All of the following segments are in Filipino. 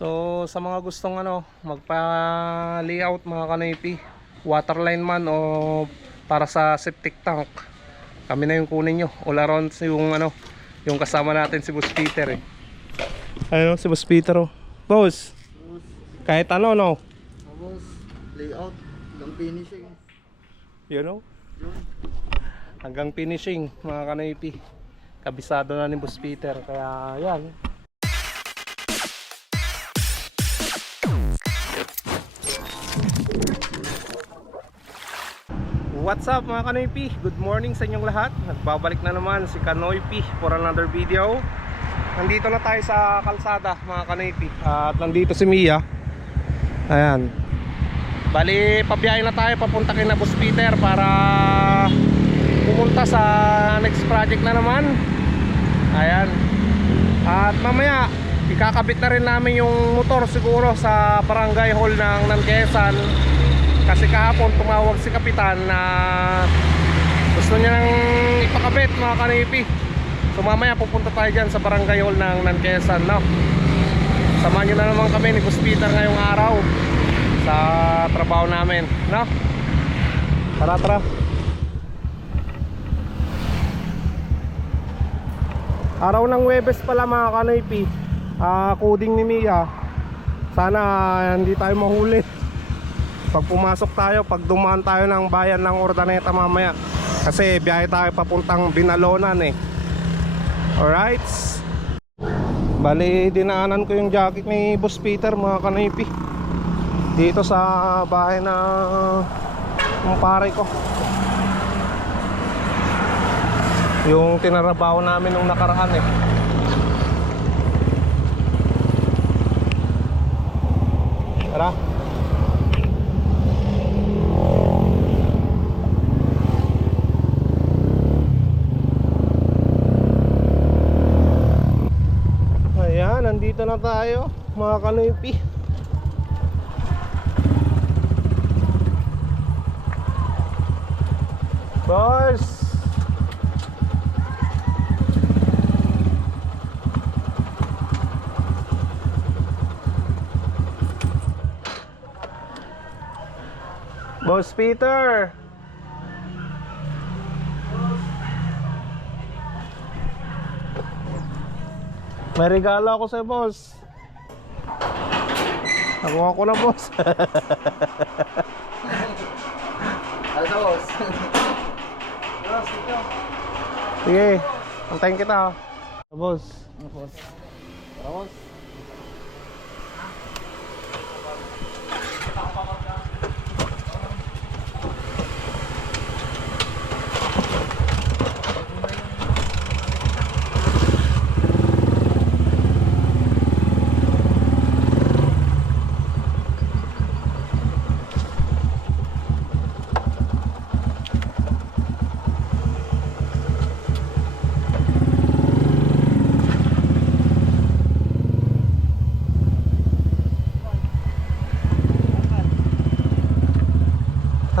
So sa mga gustong magpa-layout mga kanoypi, waterline man o para sa septic tank, kami na yung kunin nyo. All around yung yung kasama natin si Boss Peter eh. Ayun si Boss Peter oh. Boss, kahit no? Boss, layout, hanggang finishing. You know? Hanggang finishing mga kanoypi. Kabisado na ni Boss Peter, kaya yan. What's up mga Kanoypi? Good morning sa inyong lahat. Nagbabalik na naman si Kanoypi for another video. Nandito na tayo sa kalsada mga Kanoypi. At nandito si Mia. Ayan. Bali, pabiyahin na tayo papunta kina Boss Peter para pumunta sa next project na naman. Ayan. At mamaya ikakabit na rin namin yung motor siguro sa barangay hall ng Nanquesan. Kasi kahapon tumawag si Kapitan na gusto niya nang ipakabit mga Kanoypi. So mamaya pupunta tayo dyan sa barangay hall ng Nanquesan, no? Samahan nyo na naman kami ni Boss Peter ngayong araw sa trabaho namin, no? Tara. Araw ng Huwebes pala mga Kanoypi. Coding ni Mia. Sana hindi tayo mahuli pag pumasok tayo, pag dumaan tayo ng bayan ng Urdaneta mamaya. Kasi biyahe tayo papuntang Binalonan eh. Alright. Bali, dinaanan ko yung jacket ni Boss Peter mga Kanoypi dito sa bahay na ng pare ko. Yung tinarabaho namin nung nakaraan eh. Tara. Nandito na tayo mga Kanoypi. Boss, Boss Peter, may regalo ako sa'yo, boss. Nakuha ko na, boss. Ano, boss? Sige, antayin kita, boss. Ano, boss? Tara, boss.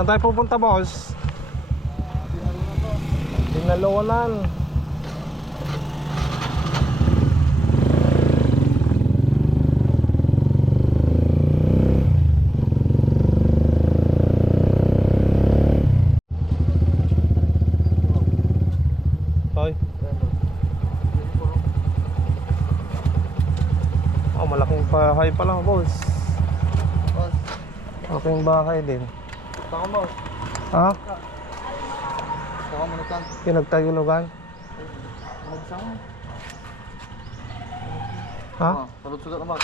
Saan tayo pupunta, boss? Binalonan. Hoy. Oh, malaking bahay pala, boss. Boss. Malaking bahay din. Baka, boss. Ha? Baka manutan. Pinagtagulugan? Magsama. Ha? Salud-salud na, boss.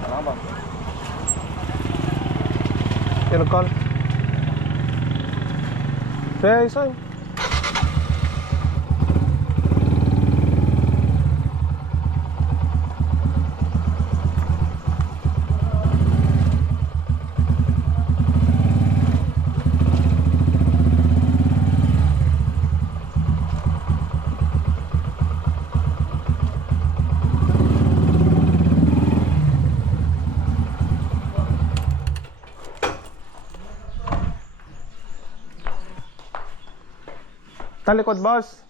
Tara, boss. Pinagkal? Kaya isa eh. Talikod, boss.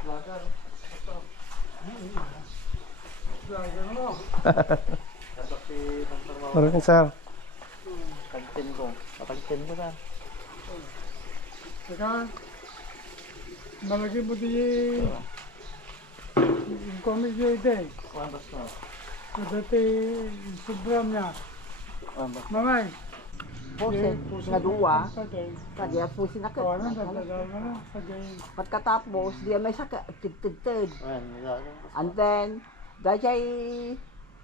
Vlogger. Katok si Dr. Mau. Maraming sir. Tagtin ko. Patagtin ko na. Teka, malaki mo di comic yun ide. Kuhan Pastor. Dati subram niya. Kuhan Pastor. Mamay. Pusin, nga duwa, Sagay. kaya pusin ako. O, ano, dadadal mo na. Sagay. Pagkatapos, diya may saka, tigtigtig. Kuhan, nagagawa. And then, dahil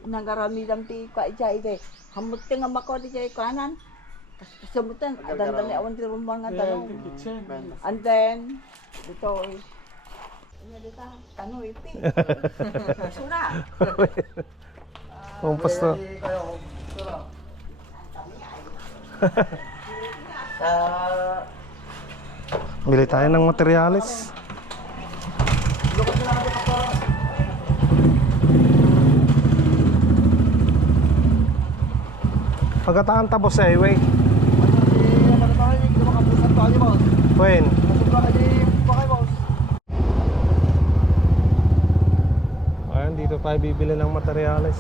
nagaramidang ti ka ija ide. Hamutin nga mako di jay kanan. Kasamutan, adan awan ti rumah nga Yeah, tanong. the kitchen. And then, dito, ano dito, tanong ipi. Sura. Oh, pastor. Kayo, Pastor. Bili tayo ng materyales. Pagkataan tapos sa highway. When? Ayan, dito tayo bibili ng materyales.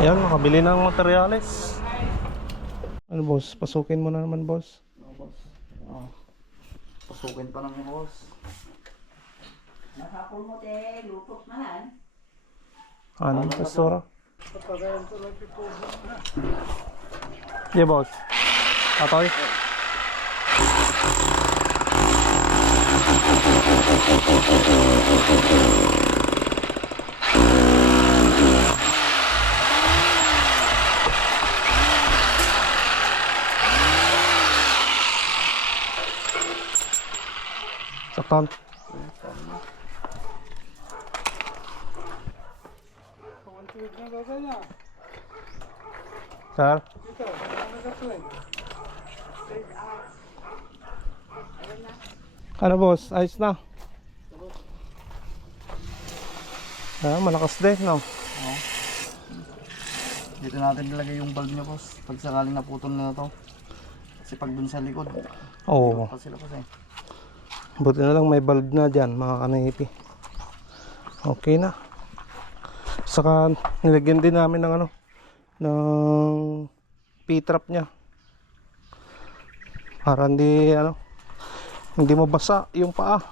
Ayan, makabili ng materyales. Ano boss? Pasukin mo na naman boss. Pasukin pa namin, boss. Nakapul mo te, lupot man. Ano, pastora? Yeah, boss. Atoy? Saktan. Pagkantuwid na daw niya. Sir? Dito, nagatuwid. Ano boss? Ayos na. Ah, malakas din, no? Dito natin nilagay yung bulb niya, boss. Pag sakaling naputol na to. Kasi pag dun sa likod, Oo. pa sila kasi. Buti na lang may bulb na dyan, mga kanipi. Okay na. Saka nilagyan din namin ng ano, ng P-trap niya. Para hindi hindi mabasa yung paa.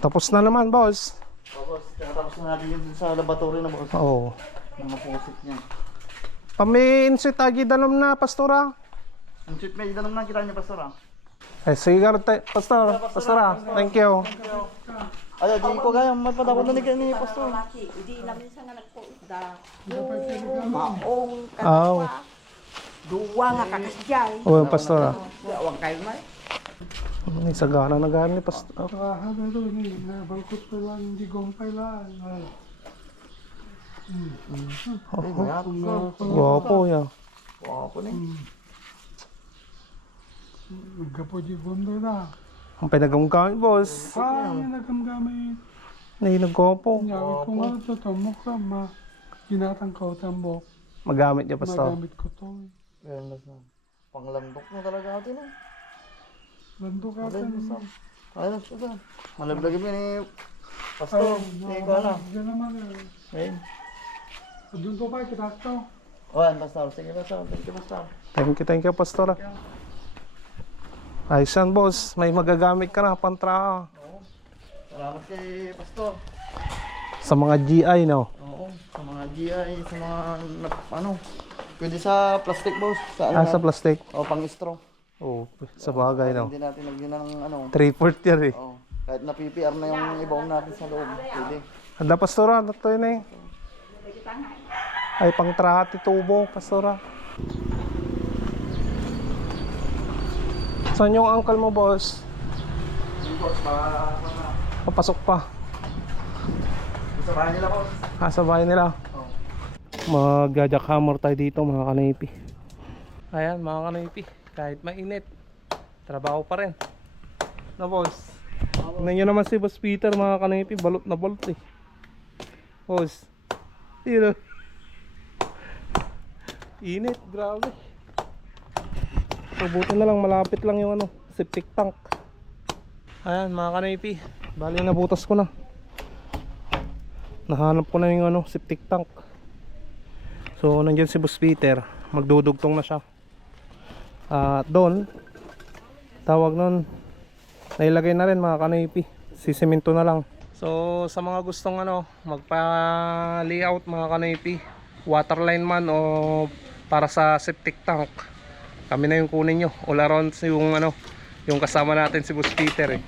Tapos na naman, boss. Tapos, tapos na natin yung dun sa laboratory na, boss. Oo. Mga pusit niya. Pami-insit agi danom na, pastora. Ang chip may idanom na kita niya, Pastor, ah. Ay, sige ka pastora. Thank you. Ay, di ko kaya mapadawad na ni Pastor. Laki, hindi namin sa nga nagpuda. Maong Aw. katawa. Duwa nga kakasjay. Oh, pastora. Huwag kayo man. May sagana na gani, pastora. Haba doon eh, nabalkot pa lang, hindi gompay lang. Ay, Ay, mayat na. Guwapo yan. Wow, po na eh. nagkapo di gondo na. Ang pinagamgamit, boss. Yung nagamgamit. Nagguwapo. Nyawit ko nga ito, tamok ka, ginatang ka o tambok. Magamit niya, pastor. Magamit ko to. Ayan, boss, ah. Panglandok na talaga natin, ah. Lando ka Ayan, boss, kan. ah. Ayan, boss, ah. Malablag yun ni Pastor. Hindi ko alam. Diyan naman eh. Ayun. Doon ko pa, kita to. Ayan, Pastor. Sige, Pastor. Thank you, Pastor. Thank you, pastora. Ayos yan, boss. May magagamit ka na, pantra. Salamat kay Pastor. Sa mga GI, no? Oo, sa mga GI, sa mga, ano, pwede sa plastic, boss. Sa, Ah, sa plastic. O, pang-straw. Oo, sa bagay, no? Hindi natin lagyan ng, ano, 3/4 yan, eh. oh, kahit na PPR na yung ibaong natin sa loob, pwede. Ada pastora, ito yun eh. Ay, pang trahati tubo, pastora. Saan yung uncle mo, boss? Papasok pa. Sa bahay nila po. Sa bahay nila. Mag-jackhammer tayo dito, mga kanaypi. Ayan, mga kanaypi. Kahit mainit, trabaho pa rin. Na, boss? Tignan nyo naman si Boss Peter, mga kanaypi. Balot na balot eh. Boss. Yun. Init, grabe. So, buti na lang, malapit lang yung septic tank. Ayan, mga kanaypi. Bali, nabutas ko na. Nahanap ko na yung septic tank. So, nandiyan si Boss Peter. Magdudugtong na siya. Doon, tawag nun, nailagay na rin, mga kanaypi. Sisemento na lang. So, sa mga gustong magpa-layout, mga kanaypi, waterline man o para sa septic tank, kami na yung kunin nyo. All around yung kasama natin si Boss Peter eh.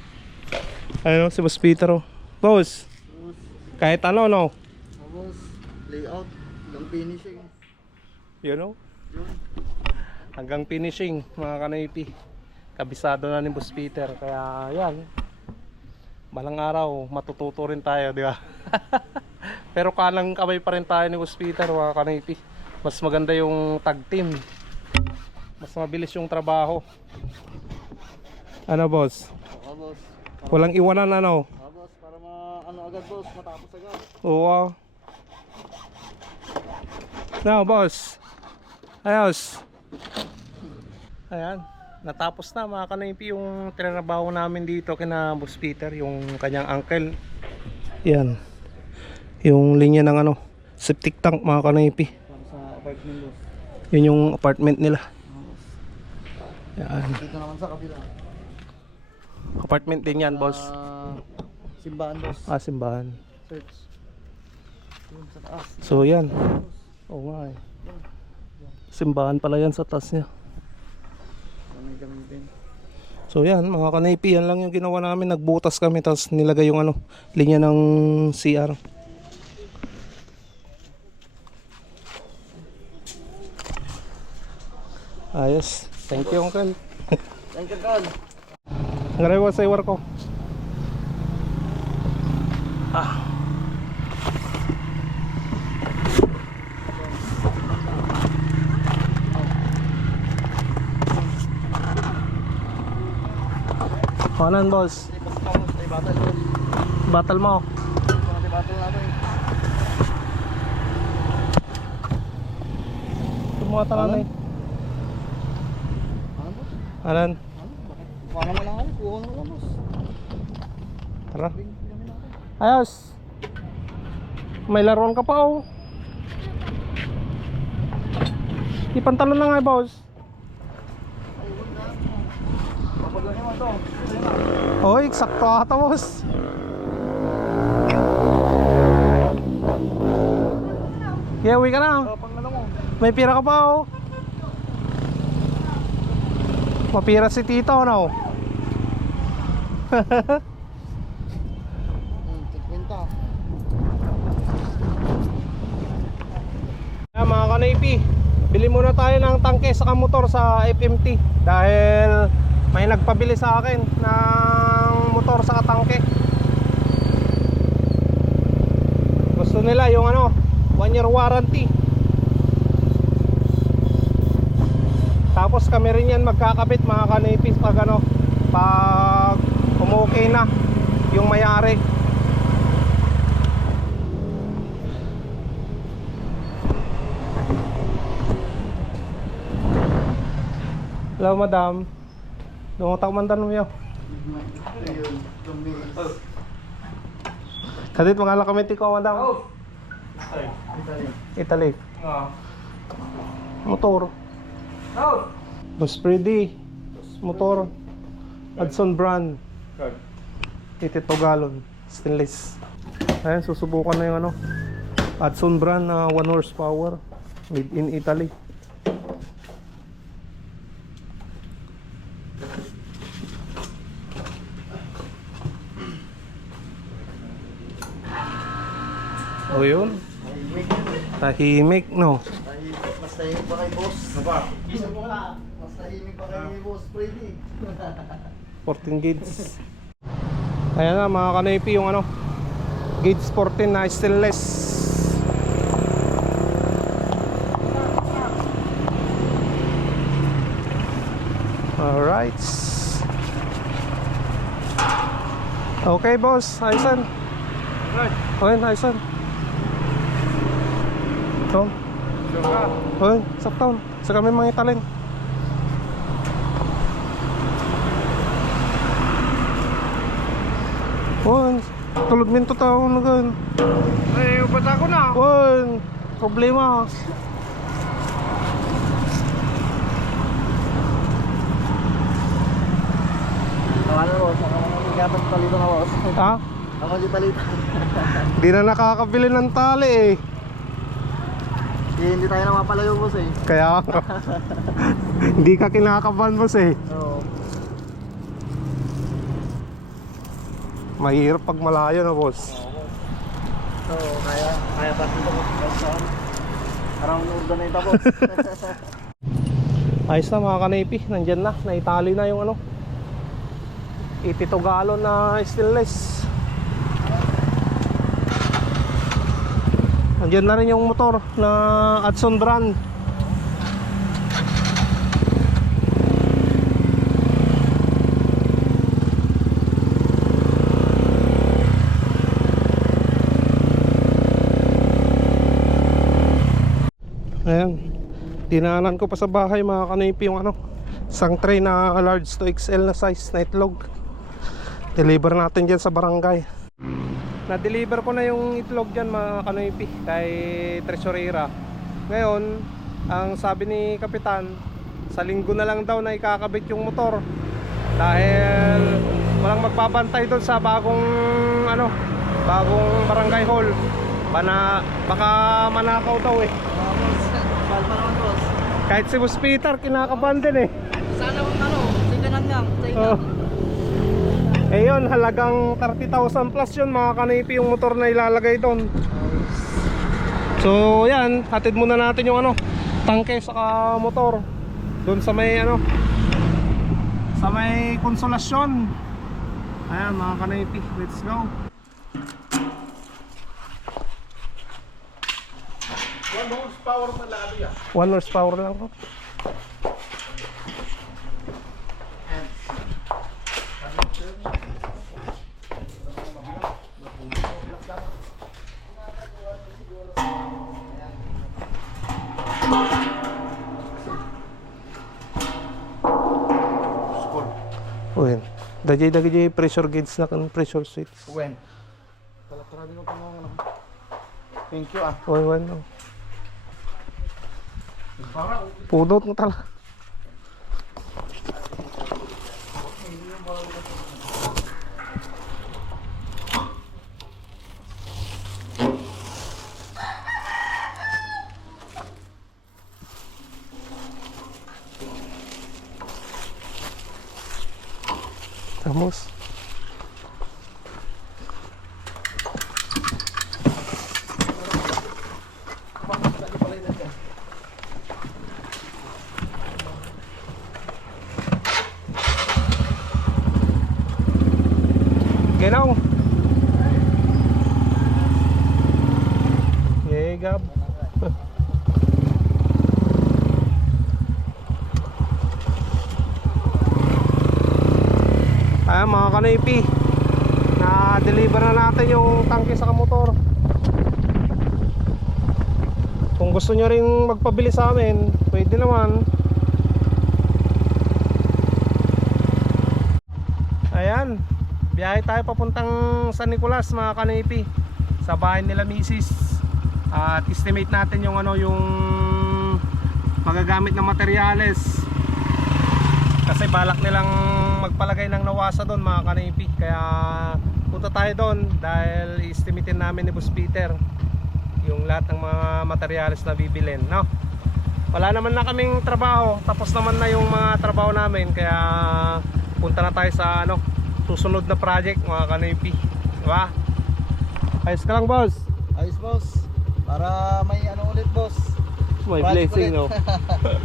Ayun si Boss Peter oh. Boss, kahit no? Tapos, layout, hanggang finishing. You know? Hanggang finishing, mga kanaypi. Kabisado na ni Boss Peter. Kaya yan, balang araw matututo rin tayo, di ba? Pero kanang kamay pa rin tayo ni Boss Peter, mga kanaypi. Mas maganda yung tag team. Mas mabilis yung trabaho. Ano, boss? Boss. Walang iwanan Boss, para agad boss, matapos agad. Oo. Now, boss. Ayos. Ayan. Natapos na, mga kanaypi, yung tinrabaho namin dito kina Boss Peter, yung kanyang uncle. Yan. Yung linya ng septic tank, mga kanaypi. Para sa apartment boss. Yun yung apartment nila. Yan. Dito naman sa kabila. Apartment din yan, boss. Simbahan boss. Simbahan. Search. Yun sa taas. So yan. Oo nga eh. Simbahan pala yan sa taas niya. Kami gamitin. So yan, mga kanaypi, yan lang yung ginawa namin. Nagbutas kami, tapos nilagay yung linya ng CR. Ayos. Thank you, uncle. Thank you, Carl. Ngarawa sa iwar ko. Kanan, boss. Ay, battle boss. Battle mo. Battle natin. Tumata na eh. Ano boss? Anan. Kuha naman lang ako. Kuha naman lang boss. Tara. Ayos. May laruan ka pa oh. Ipantalon na nga boss. Kapag ganyan mo ito. Oy, eksakto ata boss. Uwi ka na. Pag ano mo. May pira ka pa oh. Mapira si Tito no. Tikwenta. Mga kanaypi, bili muna tayo ng tangke sa motor sa FMT dahil may nagpabili sa akin ng motor sa tangke. Gusto nila yung 1 year warranty. Tapos kami rin yan magkakabit, mga kanaypi, pag pag umukay na yung may-ari. Hello, madam. Lumutang mandan mo yun. Kadit mga lakamiti ko, madam. Italy. Motor. Boss Freddy. Motor. Hudson brand. 82 gallon. Stainless. Ayan, susubukan na yung Hudson brand na 1 horsepower. Made in Italy. O yun, Tahimik. tahimik no. Tahimik. Mas tahimik pa kay boss. Mas tahimik pa kay boss Freddy. 14 gauge. Ayan na mga kanoypi yung ano, gauge 14 na stainless. Alright. Okay boss, ayusan. Okay, ayusan. Ito. Okay, saktaon. Sa kami mga italin. Wan, tulad minto tao na gan. Ay, ubat ako na. Wan, problema. Ano boss? Ako magigatan palito na boss. Ha? Ako magigatan. Di na nakakabili ng tali eh. Hindi tayo na mapalayo boss eh. Kaya hindi ka kinakabahan boss eh. Oo. Mahirap pag malayo na boss. So, kaya pa dito boss. Around urban na ito boss. Ayos na mga kanipi, nandyan na, naitali na yung ano 82 gallon na stainless. Nandyan na rin yung motor na Adson brand. Ayan, dinaanan ko pa sa bahay mga kanipi yung ano, isang tray na large to XL na size na itlog. Deliver natin dyan sa barangay. Na-deliver ko na yung itlog dyan mga kanipi kay Tresurera. Ngayon, ang sabi ni Kapitan, sa linggo na lang daw na ikakabit yung motor dahil walang magbabantay doon sa bagong ano, bagong barangay hall. Baka manakaw daw eh. Mahal pa naman boss. Kahit si Boss Peter kinakabahan din eh. Sana ano, tingnan lang. Oh. Eh yun, halagang 30,000 plus yun mga kanipi yung motor na ilalagay doon. So yan, hatid muna natin yung ano, tangke saka motor doon sa may ano, sa may Konsolasyon. Ayan mga kanipi, let's go. 1 horsepower pa lalo yan. 1 horsepower lang po. Uy, dagay pressure gauge na kan pressure switch. When? Thank you ah. Uy, no. Pudot mo tala. Vamos. Genau. Gab. Ayan mga kanipi, na-deliver na natin yung tangke sa motor. Kung gusto nyo rin magpabili sa amin, pwede naman. Ayan, biyahe tayo papuntang San Nicolas mga kanipi, sa bahay nila misis. At estimate natin yung ano, yung magagamit na materyales. Kasi balak nilang magpalagay ng nawasa doon mga kanipi. Kaya punta tayo doon dahil i-estimatein namin ni Boss Peter yung lahat ng mga materyales na bibilin, no? Wala naman na kaming trabaho, tapos naman na yung mga trabaho namin. Kaya punta na tayo sa ano, susunod na project mga kanipi, diba? Ayos ka lang boss? Ayos boss. Para may ano ulit, boss. May Project blessing, ulit. no?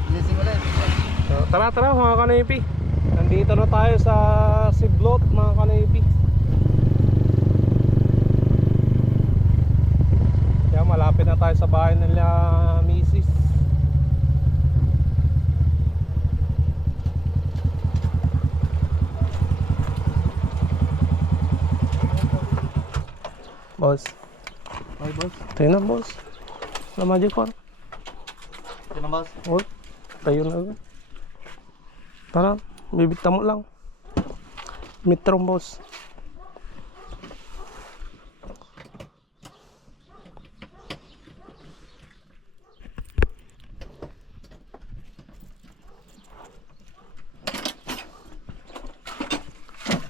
Blessing ulit. Tara, tara mga kanipi. Nandito na tayo sa Siblot, mga kanipi. Kaya malapit na tayo sa bahay nila Mrs. Boss, Okay, boss. tayo na boss. Namaji ko. Ito na, boss. Oh, tayo na. Tara, bibigta mo lang. Mitrong boss.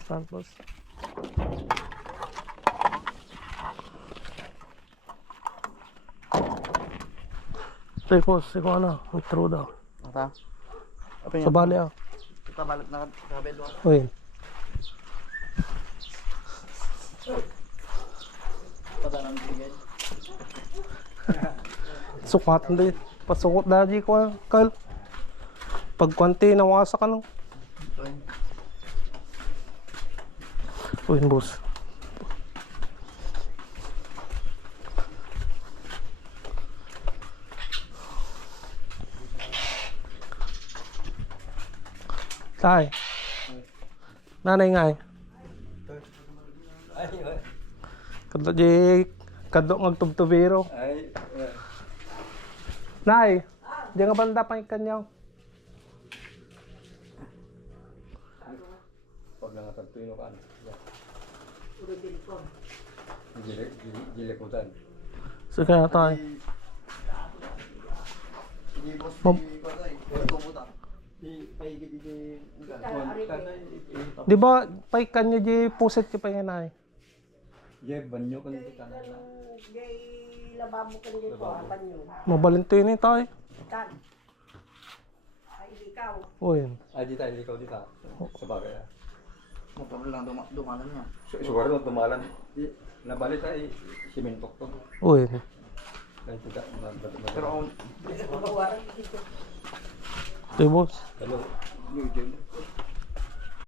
Saan boss? Tayo boss, ikaw ano, mitro daw. Ata. Apa Sa bali ah. Kita balik na kabel, boss. Uy. Padanan bigay. Sukatan din. Pasukot daji ko ah, Kal. Pag konti nawasa ka no. Uy, boss. Tay. Nanay nga eh. Kadto di kadto magtubtubiro. Ay, Nay, di nga banda pang ikanyaw. Pag nangatagtuin ka, jilikutan. So kaya tay. hindi boss. Ma'am. Di ko ay. Ito mo ta. Di paigid di. Di ba paikan niya di puset ki panganay. Jeb, banyo kan kita. Gay lababo ka dito, apan nyo. Mabalinto yun eh tay. Kan. Ay, ikaw. Uy. Ay, dita, hindi ikaw dita. Sa bagay ah. Motor lang dumalan niya. Siguro nung tumalan, nabalit ay simentok to. Uy. Dahil tidak, Pero on. Di boss. hello.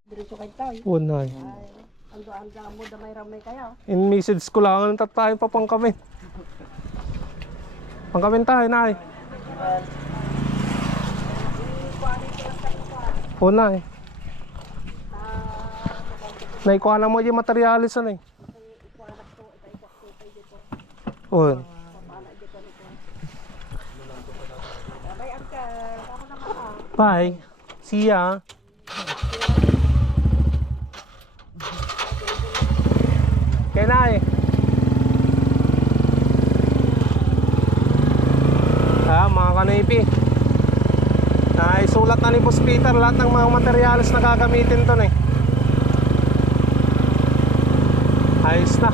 Diretso kay tayo. Uy, nay. Ay, ando-anda mo damay-ramay kayo. In message ko lang ang tatayin pa pang kami. Pang kami tayo, nay. O, nay. Naikuha na mo yung materialis ano eh. O. Bye. See ya. Okay, nay. Mga kanipi. Isulat na ni Boss Peter lahat ng mga materials na gagamitin to eh. Ayos na.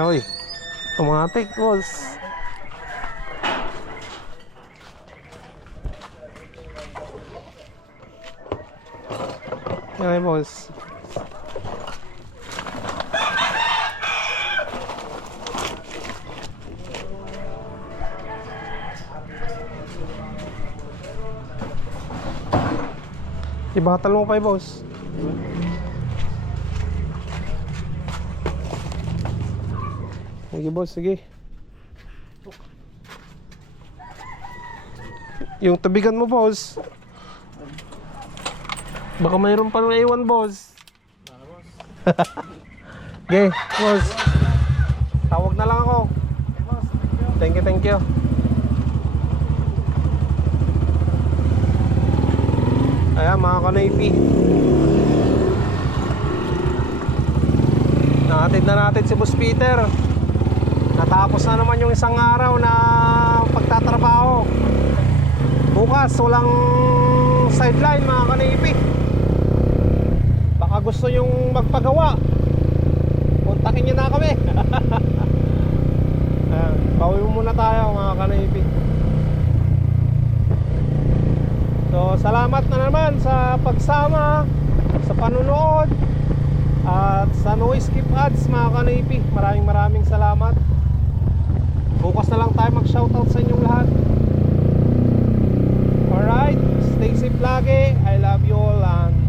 Uy, automatic boss. Okay, boss. Ibatal mo pa eh, boss. Sige, boss, sige. Yung tabigan mo, boss. Baka mayroon pa naiwan, boss. Okay, boss. Tawag na lang ako. Thank you, thank you. Ayan, mga kanaypi. Nahatid na natin si Boss Peter. Natapos na naman yung isang araw na pagtatrabaho. Bukas walang sideline, mga kanaypi. Baka gusto yung magpagawa. Punta kontakin nyo na kami. Ayan, bawi muna tayo mga Kanoypi. So salamat na naman sa pagsama, sa panunood, at sa no skip ads mga Kanoypi. Maraming salamat. Bukas na lang tayo mag-shoutout sa inyong lahat. Alright, stay safe lagi. I love you all and